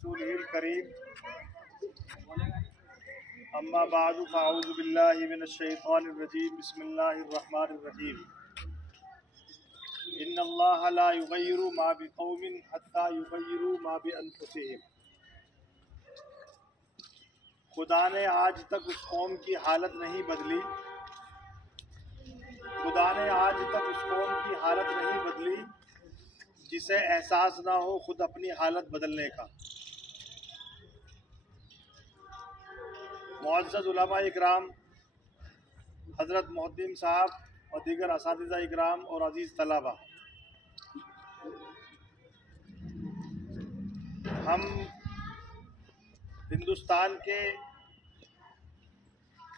रसूलिल करीम अम्मा बादु फ़अऊज़ु बिल्लाहि मिनश शैतानिर रजीम बिस्मिल्लाहिर रहमानिर रहीम इन्नल्लाहा ला युग़य्यिरु मा बिक़ौमिन हत्ता युग़य्यिरु मा बिअन्फुसिहिम। खुदा ने आज तक उस कौम की हालत नहीं बदली, खुदा ने आज तक उस कौम की हालत नहीं बदली जिसे एहसास ना हो खुद अपनी हालत बदलने का। मुअज़्ज़ज़ उलमा इकराम, हज़रत मुहद्दिम साहब और दीगर असातिज़ा इकराम और अज़ीज़ तलबा, हम हिंदुस्तान के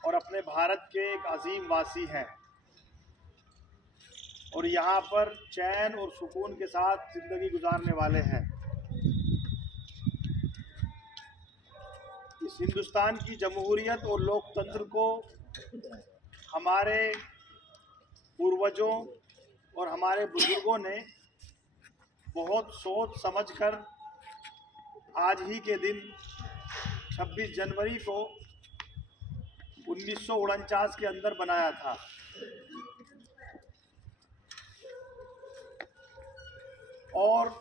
और अपने भारत के एक अजीम वासी हैं और यहाँ पर चैन और सुकून के साथ ज़िंदगी गुजारने वाले हैं। इस हिंदुस्तान की जमहूरियत और लोकतंत्र को हमारे पूर्वजों और हमारे बुजुर्गों ने बहुत सोच समझकर आज ही के दिन 26 जनवरी को 1949 के अंदर बनाया था। और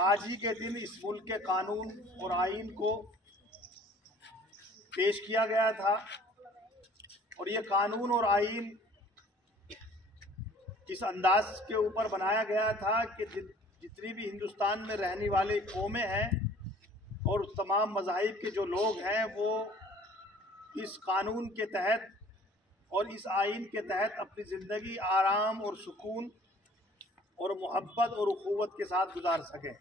आज ही के दिन इस मुल्क के कानून और आईन को पेश किया गया था और ये कानून और आईन इस अंदाज के ऊपर बनाया गया था कि जितनी भी हिंदुस्तान में रहने वाली कौमें हैं और तमाम मज़ाहिब के जो लोग हैं वो इस कानून के तहत और इस आईन के तहत अपनी ज़िंदगी आराम और सुकून और मोहब्बत और उखुवत के साथ गुजार सकें।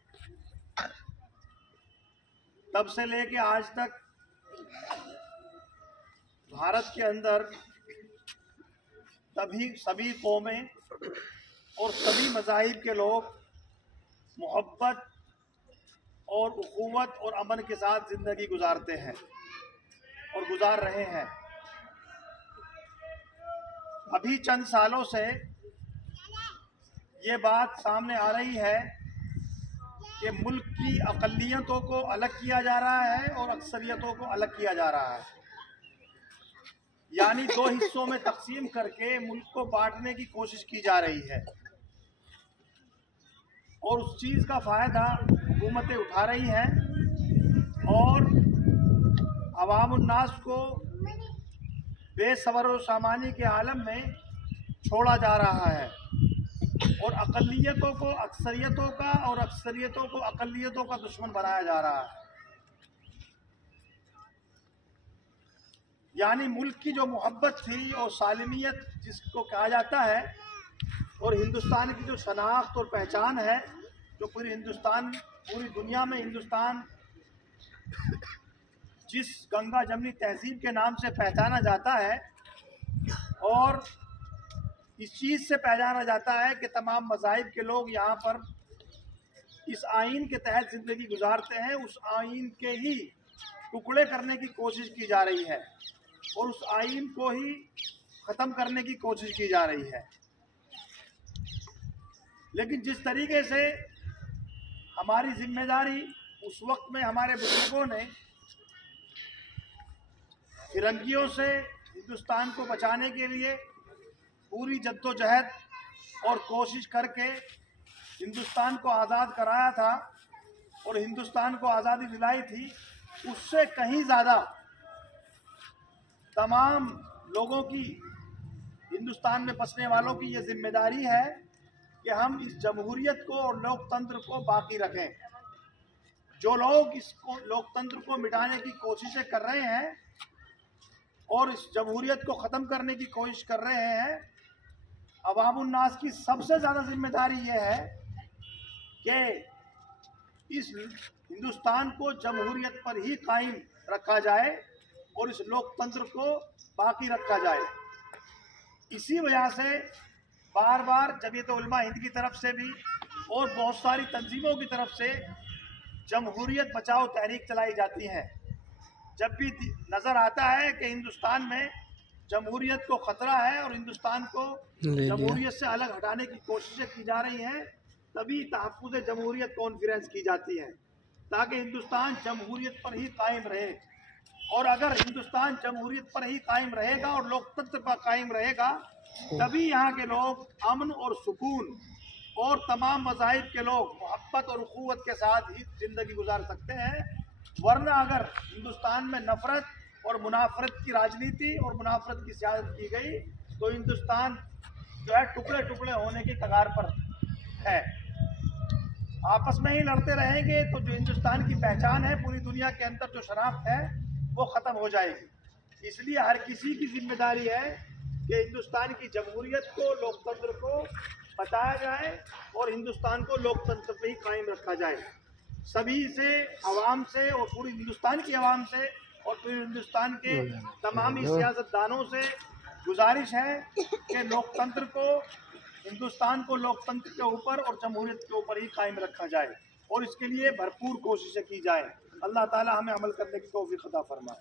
तब से लेके आज तक भारत के अंदर सभी कौमें और सभी मज़ाहिब के लोग मोहब्बत और उखुवत और अमन के साथ ज़िंदगी गुजारते हैं और गुजार रहे हैं। अभी चंद सालों से ये बात सामने आ रही है कि मुल्क की अक़लियतों को अलग किया जा रहा है और अक्सरियतों को अलग किया जा रहा है, यानी दो हिस्सों में तकसीम करके मुल्क को बांटने की कोशिश की जा रही है और उस चीज़ का फ़ायदा हुकूमतें उठा रही हैं और अवामुन्नास को बेसबर व सामानी के आलम में छोड़ा जा रहा है और अक़लियतों को अक्सरियतों का और अक्सरियतों को अक़लियतों का दुश्मन बनाया जा रहा है। यानी मुल्क की जो मोहब्बत थी और सालिमियत जिसको कहा जाता है और हिंदुस्तान की जो शनाख्त और पहचान है, जो पूरी दुनिया में हिंदुस्तान जिस गंगा जमनी तहजीब के नाम से पहचाना जाता है और इस चीज़ से पहचाना जाता है कि तमाम मज़ाहिब के लोग यहाँ पर इस आइन के तहत ज़िंदगी गुजारते हैं, उस आइन के ही टुकड़े करने की कोशिश की जा रही है और उस आइन को ही ख़त्म करने की कोशिश की जा रही है। लेकिन जिस तरीके से हमारी जिम्मेदारी उस वक्त में हमारे बुजुर्गों ने फिरंगियों से हिंदुस्तान को बचाने के लिए पूरी जद्दोजहद और कोशिश करके हिंदुस्तान को आज़ाद कराया था और हिंदुस्तान को आज़ादी दिलाई थी, उससे कहीं ज़्यादा तमाम लोगों की, हिंदुस्तान में बसने वालों की ये जिम्मेदारी है कि हम इस जमहूरियत को और लोकतंत्र को बाकी रखें। जो लोग इसको लोकतंत्र को मिटाने की कोशिशें कर रहे हैं और इस जमहूरियत को ख़त्म करने की कोशिश कर रहे हैं, अवामुन्नास की सबसे ज़्यादा जिम्मेदारी ये है कि इस हिंदुस्तान को जमहूरियत पर ही कायम रखा जाए और इस लोकतंत्र को बाकी रखा जाए। इसी वजह से बार बार जमीयत उलमा हिंद की तरफ से भी और बहुत सारी तंजीमों की तरफ से जमहूरियत बचाओ तहरीक चलाई जाती है। जब भी नज़र आता है कि हिंदुस्तान में जमहूरियत को ख़तरा है और हिंदुस्तान को जमहूरियत से अलग हटाने की कोशिशें की जा रही हैं, तभी तहफ़्फ़ुज़ जमहूरियत कॉन्फ्रेंस की जाती है। ताकि हिंदुस्तान जमहूरियत पर ही कायम रहे। और अगर हिंदुस्तान जमहूरियत पर ही कायम रहेगा और लोकतंत्र पर कायम रहेगा, तभी यहाँ के लोग अमन और सुकून और तमाम मज़ाहिब के लोग मोहब्बत और उखुवत के साथ ही ज़िंदगी गुजार सकते हैं। वरना अगर हिंदुस्तान में नफरत और मुनाफरत की राजनीति और मुनाफरत की सियासत की गई तो हिंदुस्तान जो है टुकड़े टुकड़े होने की कगार पर है। आपस में ही लड़ते रहेंगे तो जो हिंदुस्तान की पहचान है, पूरी दुनिया के अंदर जो शनाख्त है, वो ख़त्म हो जाएगी। इसलिए हर किसी की जिम्मेदारी है कि हिंदुस्तान की जमहूरियत को, लोकतंत्र को बचाया जाए और हिंदुस्तान को लोकतंत्र पे ही कायम रखा जाए। सभी से, आवाम से और पूरी हिंदुस्तान की आवाम से और पूरे हिंदुस्तान के तमामी सियासतदानों से गुजारिश है कि लोकतंत्र को, हिंदुस्तान को लोकतंत्र के ऊपर और जमहूरियत के ऊपर ही कायम रखा जाए और इसके लिए भरपूर कोशिशें की जाए। अल्लाह ताला हमें अमल करने की तौफीक अता फरमाए।